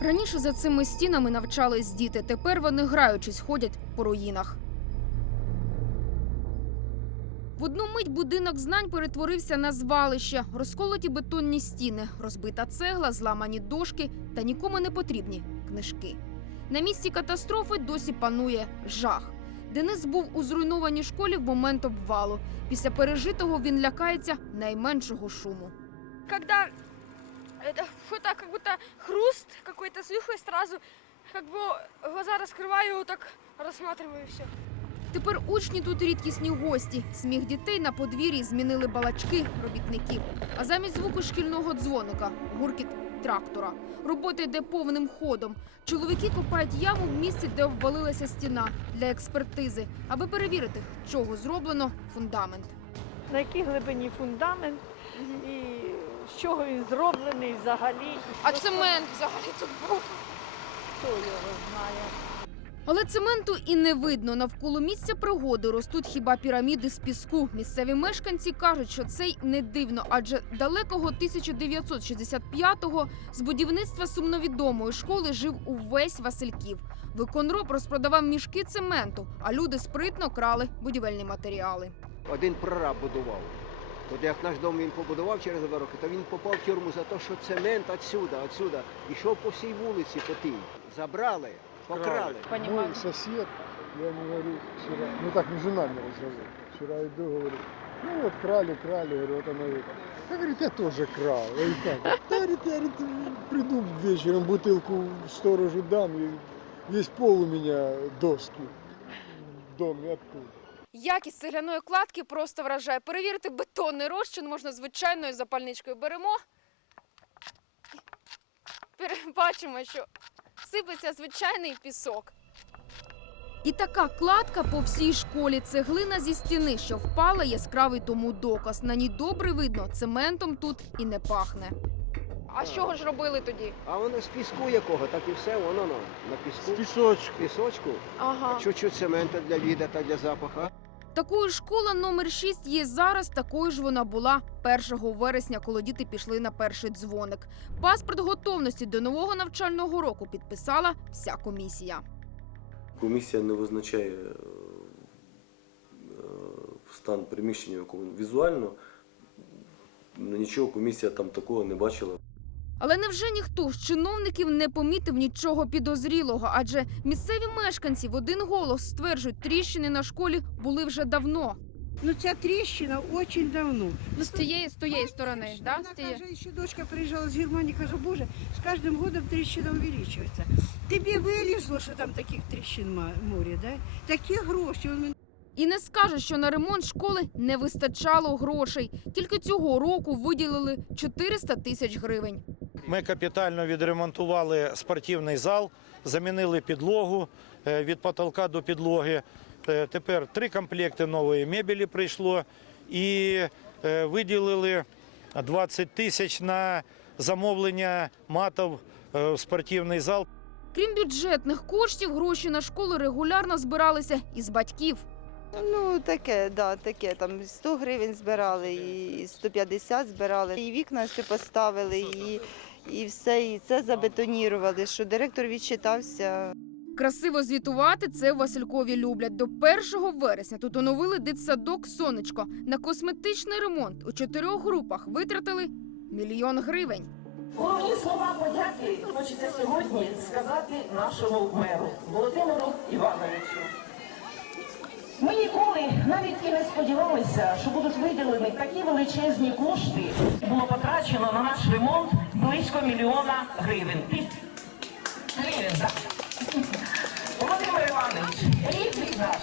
Раніше за цими стінами навчались діти. Тепер вони граючись ходять по руїнах. В одну мить будинок знань перетворився на звалище, розколоті бетонні стіни, розбита цегла, зламані дошки та нікому не потрібні книжки. На місці катастрофи досі панує жах. Денис був у зруйнованій школі в момент обвалу. Після пережитого він лякається найменшого шуму. когда это что-то как будто хруст какой-то слышу, и сразу как бы глаза раскрываю, так рассматриваю все. Тепер учні тут рідкісні гості. Сміх дітей на подвір'ї змінили балачки робітників. А замість звуку шкільного дзвоника гуркіт трактора. Робота йде повним ходом. Чоловіки копають яму в місці, де обвалилася стіна для експертизи, аби перевірити, з чого зроблено фундамент. на якій глибині фундамент і з чого він зроблений взагалі. А цемент взагалі тут був. Хто його знає? Але цементу і не видно. Навколо місця пригоди ростуть хіба піраміди з піску. Місцеві мешканці кажуть, що це й не дивно, адже далекого 1965-го з будівництва сумновідомої школи жив увесь Васильків. Виконроб розпродавав мішки цементу, а люди спритно крали будівельні матеріали. Один прораб будував. От як наш дом він побудував через два роки, то він попав в тюрму за те, що цемент отсюда, отсюда, ішов по всій вулиці по тій. Забрали, покрали. Мой сосед, я ему говорю вчера, ну так между нами разговор. Вчера иду, говорю, ну вот крали, крали, говорю, вот оно это. Я говорит, я тоже крал. Я говорю, как? Да, говорит, я говорит, приду вечером бутылку сторожу дам, и весь пол у меня доски в доме откуда. Якість цегляної кладки просто вражає. Перевірити бетонний розчин можна звичайною запальничкою. Беремо. Бачимо, що сипеться звичайний пісок. І така кладка по всій школі. Цеглина зі стіни, що впала, яскравий тому доказ. На ній добре видно, цементом тут і не пахне. А з чого ж робили тоді? А воно з піску якого, так і все, воно ну, на піску. Песочку. Пісочку, Ага. чуть-чуть цемента для віда та для запаха. Такою школа номер 6 є зараз. Такою ж вона була 1 вересня, коли діти пішли на перший дзвоник. Паспорт готовності до нового навчального року підписала вся комісія. Комісія не визначає е, е, стан приміщення візуально. Нічого комісія там такого не бачила. Але невже ніхто з чиновників не помітив нічого підозрілого? Адже місцеві мешканці в один голос стверджують, тріщини на школі були вже давно. Ну ця тріщина дуже давно. Ну, З цієї з тієї сторони, да? Вона каже, ще дочка приїжджала з Германії, каже, боже, з кожним годом тріщина увеличується. Тобі вилізло, що там таких тріщин ма- море, да? Такі гроші. І не скаже, що на ремонт школи не вистачало грошей. Тільки цього року виділили 400 тисяч гривень. Ми капітально відремонтували спортивний зал, замінили підлогу е, від потолка до підлоги. Е, Тепер три комплекти нової мебелі прийшло і е, виділили 20 тисяч на замовлення матів е, в спортивний зал. Крім бюджетних коштів, гроші на школу регулярно збиралися із батьків. Ну, таке, да, таке. Там 100 гривень збирали, і 150 збирали, і вікна все поставили, і, і все, і це забетонірували, що директор відчитався. Красиво звітувати це в Василькові люблять. До 1 вересня тут оновили дитсадок Сонечко. На косметичний ремонт у чотирьох групах витратили мільйон гривень. Головні слова подяки хочеться сьогодні сказати нашому меру Володимиру Івановичу. Ми ніколи навіть і не сподівалися, що будуть виділені такі величезні кошти. Було потрачено на наш ремонт близько мільйона гривень. Гривень, так. Володимир Іванович, рік від наш.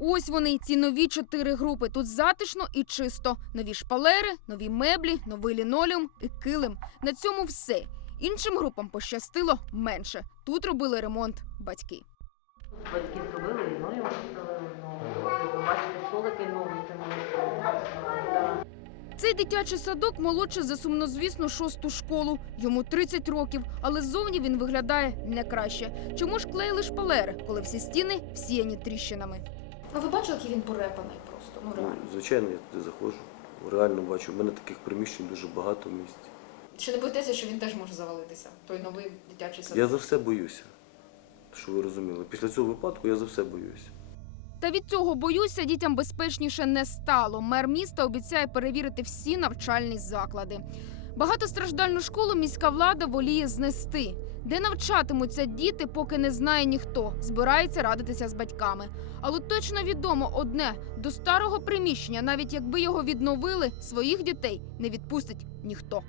Ось вони, ці нові чотири групи. Тут затишно і чисто. Нові шпалери, нові меблі, новий лінолеум і килим. На цьому все. Іншим групам пощастило менше. Тут робили ремонт батьки. Батьки зробили, і ну його поставили, ну, бачите, столики нові, ми Цей дитячий садок молодший за сумнозвісну шосту школу. Йому 30 років, але ззовні він виглядає не краще. Чому ж клеїли шпалери, коли всі стіни всіяні тріщинами? А ви бачили, який він порепаний просто? Ну Ну, реально. Звичайно, я туди заходжу. Реально бачу, в мене таких приміщень дуже багато в місті. Чи не боїтеся, що він теж може завалитися? Той новий дитячий садок? Я за все боюся. Щоб ви розуміли. Після цього випадку я за все боюся. Та від цього боюся, дітям безпечніше не стало. Мер міста обіцяє перевірити всі навчальні заклади. Багатостраждальну школу міська влада воліє знести. Де навчатимуться діти, поки не знає ніхто. Збирається радитися з батьками. Але точно відомо одне: до старого приміщення, навіть якби його відновили, своїх дітей не відпустить ніхто.